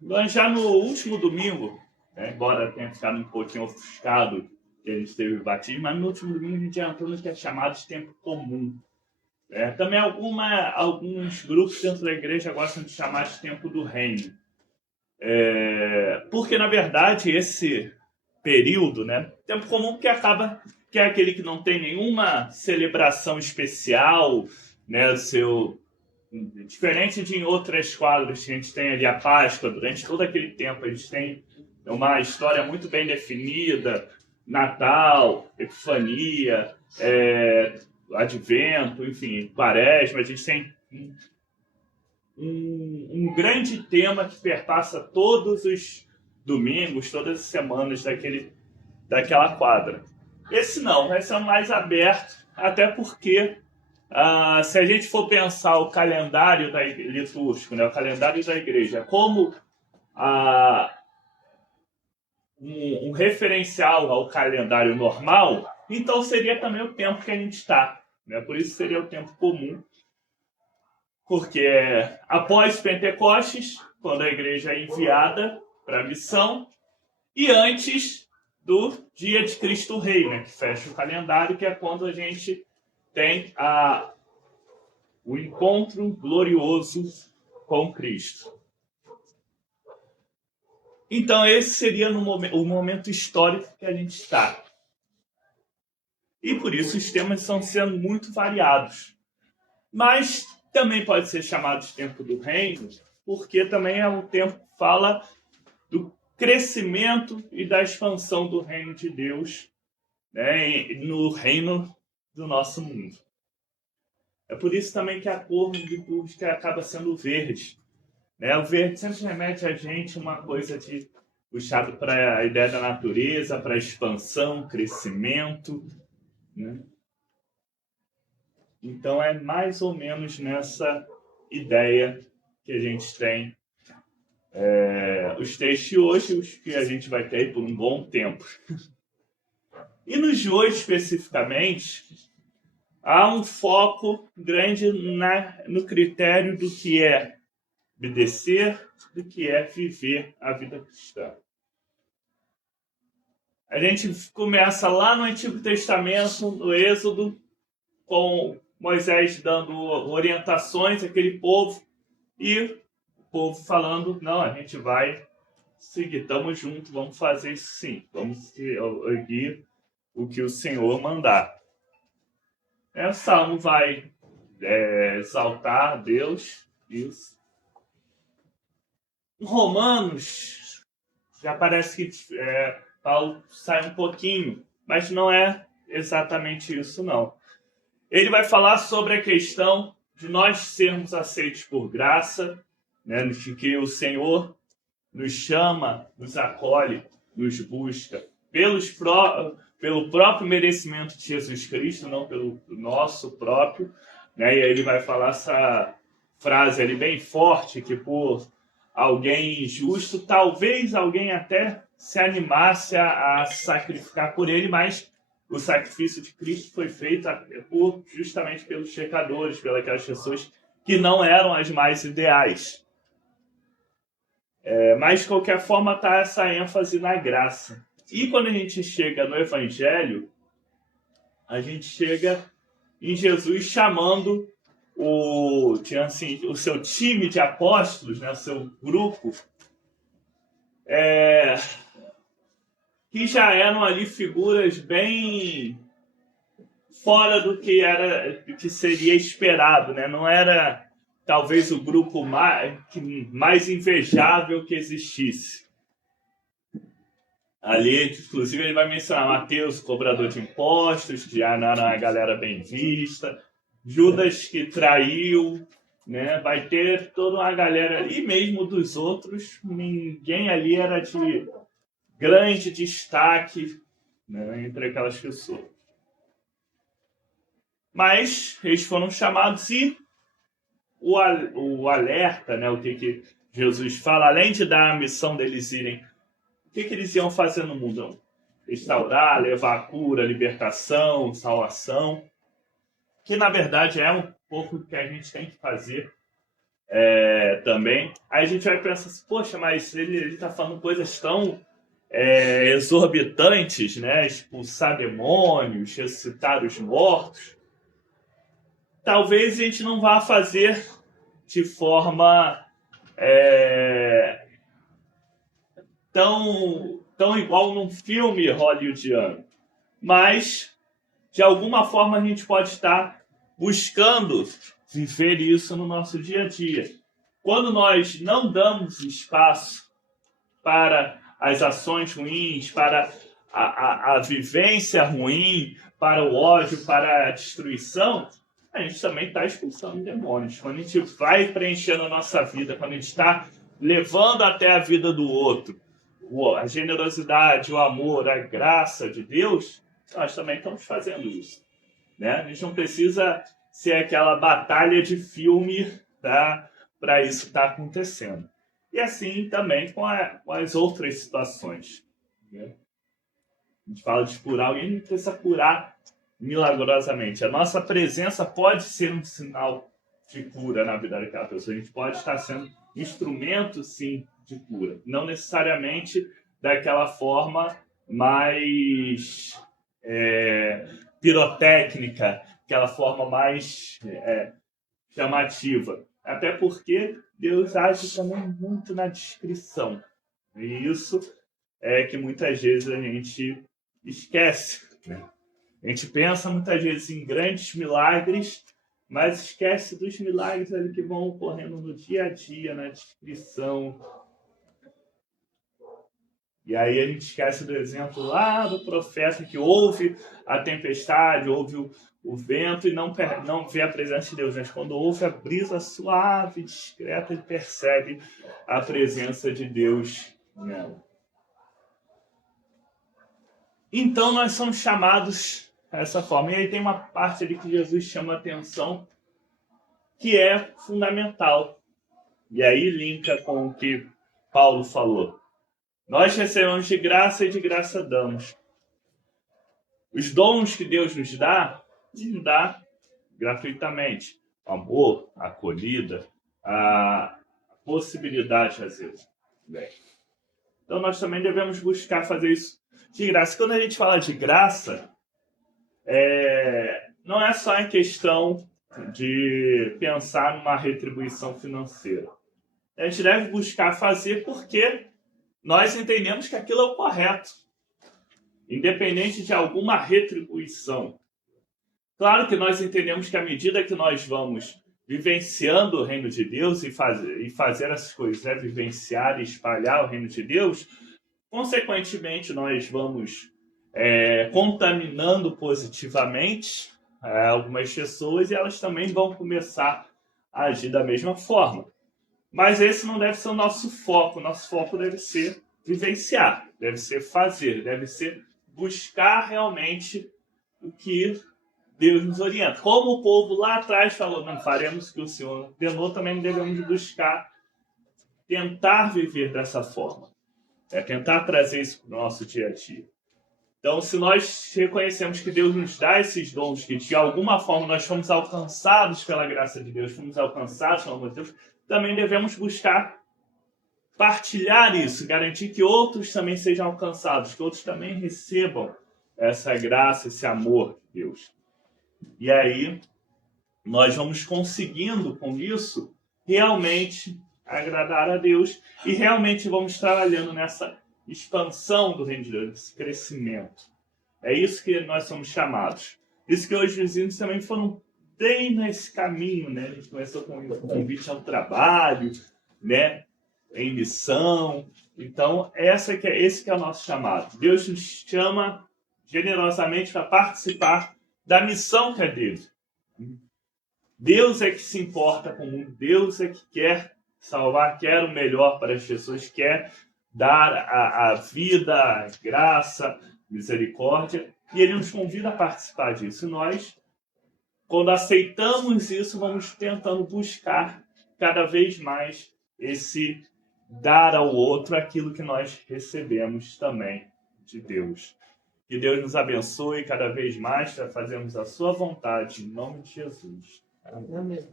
Nós já no último domingo, né, embora tenha ficado um pouquinho ofuscado que a gente teve o batismo, mas no último domingo a gente já entrou no que é chamado de tempo comum. Também alguns grupos dentro da igreja gostam de chamar de tempo do reino. Porque, na verdade, esse período, né, tempo comum que é aquele que não tem nenhuma celebração especial, né, diferente de em outras quadras que a gente tem ali a Páscoa, durante todo aquele tempo a gente tem uma história muito bem definida, Natal, Epifania, Advento, enfim, Quaresma, a gente tem um grande tema que perpassa todos os domingos, todas as semanas daquela quadra. Esse não, esse é mais aberto, até porque se a gente for pensar o calendário litúrgico, né, o calendário da igreja, como um referencial ao calendário normal, então seria também o tempo que a gente está. Né? Por isso seria o tempo comum, porque após Pentecostes, quando a igreja é enviada para a missão, e antes do dia de Cristo Rei, né, que fecha o calendário, que é quando a gente tem o encontro glorioso com Cristo. Então, esse seria o momento histórico que a gente está. E por isso os temas estão sendo muito variados. Mas também pode ser chamado de tempo do reino, porque também é um tempo que fala do crescimento e da expansão do reino de Deus, né, no reino do nosso mundo. É por isso também que a cor litúrgica acaba sendo verde. Né? O verde sempre remete a gente uma coisa de puxado para a ideia da natureza, para expansão, crescimento. Né? Então é mais ou menos nessa ideia que a gente tem os textos de hoje, os que a gente vai ter por um bom tempo. E nos de hoje, especificamente, há um foco grande no critério do que é obedecer, do que é viver a vida cristã. A gente começa lá no Antigo Testamento, no Êxodo, com Moisés dando orientações àquele povo e o povo falando, não, a gente vai seguir, estamos juntos, vamos fazer isso sim, vamos seguir o que o Senhor mandar. O Salmo vai exaltar Deus, isso. Em Romanos, já parece que Paulo sai um pouquinho, mas não é exatamente isso, não. Ele vai falar sobre a questão de nós sermos aceitos por graça, né, de que o Senhor nos chama, nos acolhe, nos busca pelo próprio merecimento de Jesus Cristo, não pelo nosso próprio. Né, e aí ele vai falar essa frase ali bem forte, que por alguém injusto, talvez alguém até se animasse a sacrificar por ele, mas o sacrifício de Cristo foi feito justamente pelos pecadores, pelas pessoas que não eram as mais ideais. Mas, de qualquer forma, está essa ênfase na graça. E quando a gente chega no Evangelho, a gente chega em Jesus chamando o seu time de apóstolos, né, o seu grupo, que já eram ali figuras bem fora do que seria esperado, né? Não era talvez o grupo mais invejável que existisse. Ali, inclusive, ele vai mencionar Mateus, cobrador de impostos, que já não era uma galera bem vista, Judas, que traiu, né? Vai ter toda uma galera ali, mesmo dos outros, ninguém ali era de grande destaque, né, entre aquelas pessoas. Mas eles foram chamados e o alerta, né, o que Jesus fala, além de dar a missão deles irem, o que eles iam fazer no mundo? Restaurar, levar a cura, libertação, salvação, que na verdade é um pouco o que a gente tem que fazer também. Aí a gente vai pensar assim, poxa, mas ele está falando coisas tão exorbitantes, né? Expulsar demônios, ressuscitar os mortos. Talvez a gente não vá fazer de forma tão igual num filme hollywoodiano. Mas, de alguma forma, a gente pode estar buscando viver isso no nosso dia a dia. Quando nós não damos espaço para as ações ruins, para a vivência ruim, para o ódio, para a destruição, a gente também está expulsando demônios. Quando a gente vai preenchendo a nossa vida, quando a gente está levando até a vida do outro a generosidade, o amor, a graça de Deus, nós também estamos fazendo isso. Né? A gente não precisa ser aquela batalha de filme, tá, para isso estar acontecendo. E assim também com as outras situações. Né? A gente fala de curar alguém, a gente precisa curar milagrosamente. A nossa presença pode ser um sinal de cura na vida daquela pessoa. A gente pode estar sendo instrumento, sim, de cura. Não necessariamente daquela forma mais pirotécnica, aquela forma mais chamativa. Até porque Deus age também muito na descrição. E isso é que muitas vezes a gente esquece. Né? A gente pensa muitas vezes em grandes milagres, mas esquece dos milagres ali que vão ocorrendo no dia a dia, na descrição. E aí a gente esquece do exemplo lá do profeta que ouve a tempestade, ouve o vento e não vê a presença de Deus. Mas quando ouve a brisa suave, discreta, ele percebe a presença de Deus nela. Então nós somos chamados dessa forma. E aí tem uma parte ali que Jesus chama a atenção que é fundamental. E aí linka com o que Paulo falou. Nós recebemos de graça e de graça damos. Os dons que Deus nos dá gratuitamente. O amor, a acolhida, a possibilidade, às vezes. Então nós também devemos buscar fazer isso de graça. Quando a gente fala de graça, não é só em questão de pensar numa retribuição financeira. A gente deve buscar fazer porque nós entendemos que aquilo é o correto, independente de alguma retribuição. Claro que nós entendemos que à medida que nós vamos vivenciando o reino de Deus e fazer essas coisas, vivenciar e espalhar o reino de Deus, consequentemente nós vamos contaminando positivamente algumas pessoas e elas também vão começar a agir da mesma forma. Mas esse não deve ser o nosso foco. O nosso foco deve ser vivenciar, deve ser fazer, deve ser buscar realmente o que Deus nos orienta. Como o povo lá atrás falou, não faremos o que o Senhor ordenou, também devemos buscar tentar viver dessa forma. Tentar trazer isso para o nosso dia a dia. Então, se nós reconhecemos que Deus nos dá esses dons, que de alguma forma nós fomos alcançados pela graça de Deus, fomos alcançados pelo amor de Deus, também devemos buscar partilhar isso, garantir que outros também sejam alcançados, que outros também recebam essa graça, esse amor de Deus. E aí, nós vamos conseguindo com isso realmente agradar a Deus e realmente vamos trabalhando nessa expansão do reino de Deus, esse crescimento. É isso que nós somos chamados. Isso que hoje os índios também foram bem nesse caminho, né? A gente começou com o convite ao trabalho, né? Em missão. Então, esse que é o nosso chamado. Deus nos chama generosamente para participar da missão que é dele. Deus é que se importa com o mundo. Deus é que quer salvar, quer o melhor para as pessoas, quer dar a vida, a graça, misericórdia. E Ele nos convida a participar disso. E nós, quando aceitamos isso, vamos tentando buscar cada vez mais esse dar ao outro aquilo que nós recebemos também de Deus. Que Deus nos abençoe cada vez mais para fazermos a sua vontade, em nome de Jesus. Amém.